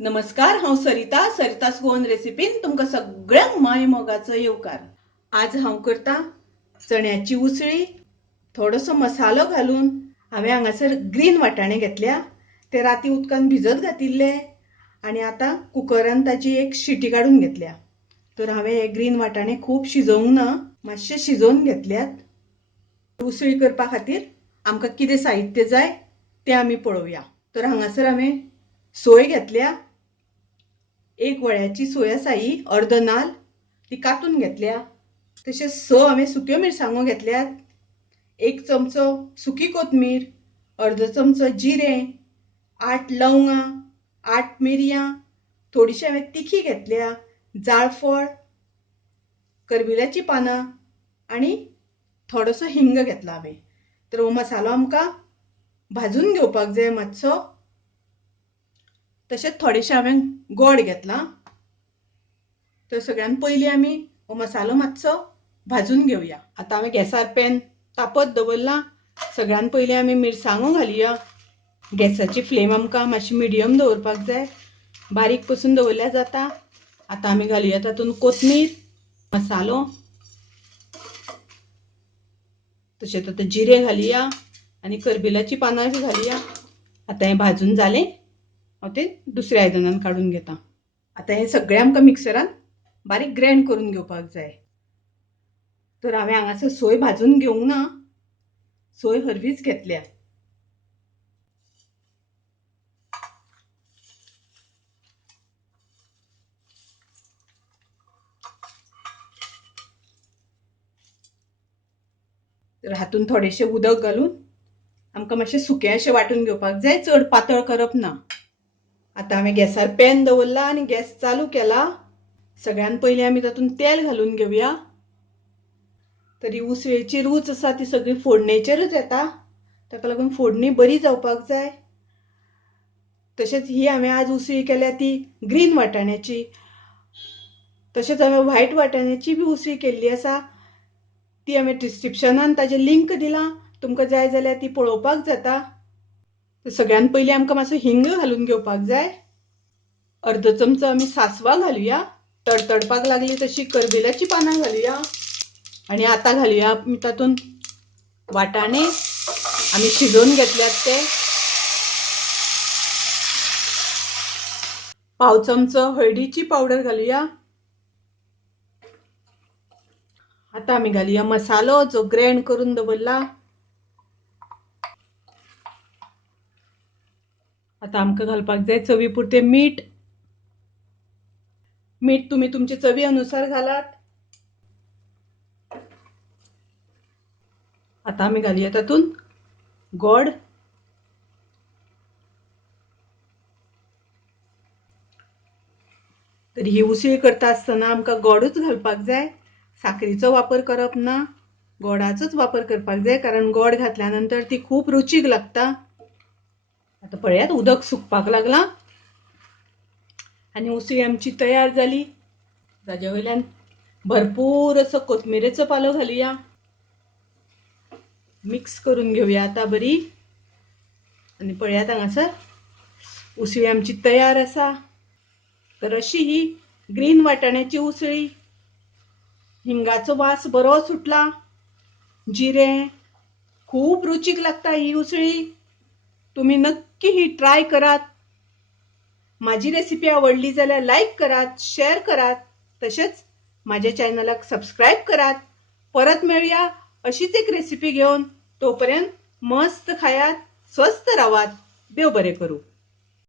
नमस्कार, हांव सरितास गोवन रेसिपीन तुमकां सगळ्यांक माय मोगाचो येवकार। आज हांव करता चण्याची उसळी। थोडोसो मसालो घालून हांवें हांगासर ग्रीन वाटाणे घेतल्या। ते राती उदकान भिजत घातिल्ले आनी आतां कुकरान ताची एक शिटी काडून घेतल्या। तर हांवें हे ग्रीन वाटाणे खूब शिजोवंक ना, मातशे शिजोवन घेतल्यात। उसळी करपा खातीर आमकां कितें साहित्य जाय तें आमी पळोवया। तर हांगासर हांवें सोय घेतल्या, एक वळ्याची सोय आसा ही अर्द नाल, ती कातून घेतल्या। तशेंच 6 हांवें सुक्यो मिरसांगो घेतल्यात, 1 चमचो सुकी कोथमीर, अर्द चमचो जिरें, 8 लवंगां, 8 मिरयां, थोडीशी हांवें तिखी घेतल्या, जाळफळ, करविल्याची पानां आनी थोडोसो हिंग घेतला हांवें। तर हो मसालो आमकां भाजून घेवपाक जाय मातसो। तशेंच थोडेशें हांवें गोड घेतला। तर सगळ्यान पयलीं आमी हो मसालो मातसो भाजून घेवया। आतां हांवें गॅसार पॅन तापत दवरला। सगळ्यान पयलीं आमी मिरसांगो घालुया। गॅसाची फ्लेम आमकां मातशी मिडियम दवरपाक जाय, बारीक पसून दवरल्यार जाता। आतां आमी घालुया तातूंत कोथमीर, मसालो, तशेंच आतां जिरें घालुया आनी करबिलाची पानां बी घालुया। आतां हें भाजून जालें, हांव तें दुसऱ्या आयदनान काडून घेता। आतां हें सगळें आमकां मिक्सरान बारीक ग्राइंड करून घेवपाक जाय। तर हांवें हांगासर सोय भाजून घेवंक ना, सोय हरवीच घेतल्या। तर हातूंत थोडेशें उदक घालून आमकां मातशें सुकें अशें वांटून घेवपाक जाय, चड पातळ करप ना। आतां हांवें गॅसार पॅन दवरला आनी गॅस चालू केला। सगळ्यान पयलीं आमी तातूंत तेल घालून घेवया। तर ही उसळेची रूच आसा ती सगळी फोडणेचेरूच येता, ताका लागून फोडणी बरी जावपाक जाय। तशेंच ही हांवें आज उसळी केल्या ती ग्रीन वाटाण्याची। तशेंच हांवें व्हायट वाटाण्याची बी उसळी केल्ली आसा, ती हांवें डिस्क्रिप्शनान ताजे लिंक दिला, तुमकां जाय जाल्यार ती पळोवपाक जाता। तर सगळ्यान पयलीं आमकां मातसो हिंग घालून घेवपाक जाय। अर्द चमचो आमी सासवां घालुया, तडतडपाक लागली तशी करबिलाची पानां घालुया आनी आतां घालुया आमी तातूंत वाटाणे आमी शिजोवन घेतल्यात ते। पाव चमचो हळदीची पावडर घालुया। आतां आमी घालुया मसालो जो ग्राइंड करून दवरला। आतां आमकां घालपाक जाय चवी पुरतें मीठ। मीठ तुमी तुमचे चवी अनुसार घालात। आतां आमी घालुया तातूंत गोड, तर ही उसळी करता आसतना आमकां गोडूच घालपाक जाय, साखरेचो वापर करप ना, गोडाचोच वापर करपाक जाय, कारण गोड घातल्या नंतर ती खूब रुचीक लागता। आतां पळयात उदक सुकपाक लागलां आनी उसळी आमची तयार जाली। ताजे वयल्यान भरपूर असो कोथमिरेचो पालो घालुया, मिक्स करून घेवया आतां बरी। आनी पळयात हांगासर उसळी आमची तयार आसा। तर अशी ही ग्रीन वाटाण्याची उसळी, हिंगाचो वास बरो सुटला, जिरें, खूब रुचीक लागता ही उसळी। तुम्ही नक्की ही ट्राय करात। माझी रेसिपी आवडली जाल्यार लाईक करात, शेअर करात, तसेच माझ्या चॅनलाक सबस्क्राईब करात। परत मेळुया अशीच एक रेसिपी घेऊन। तोपर्यंत मस्त खायात, स्वस्त रावात, देव बरें करूं।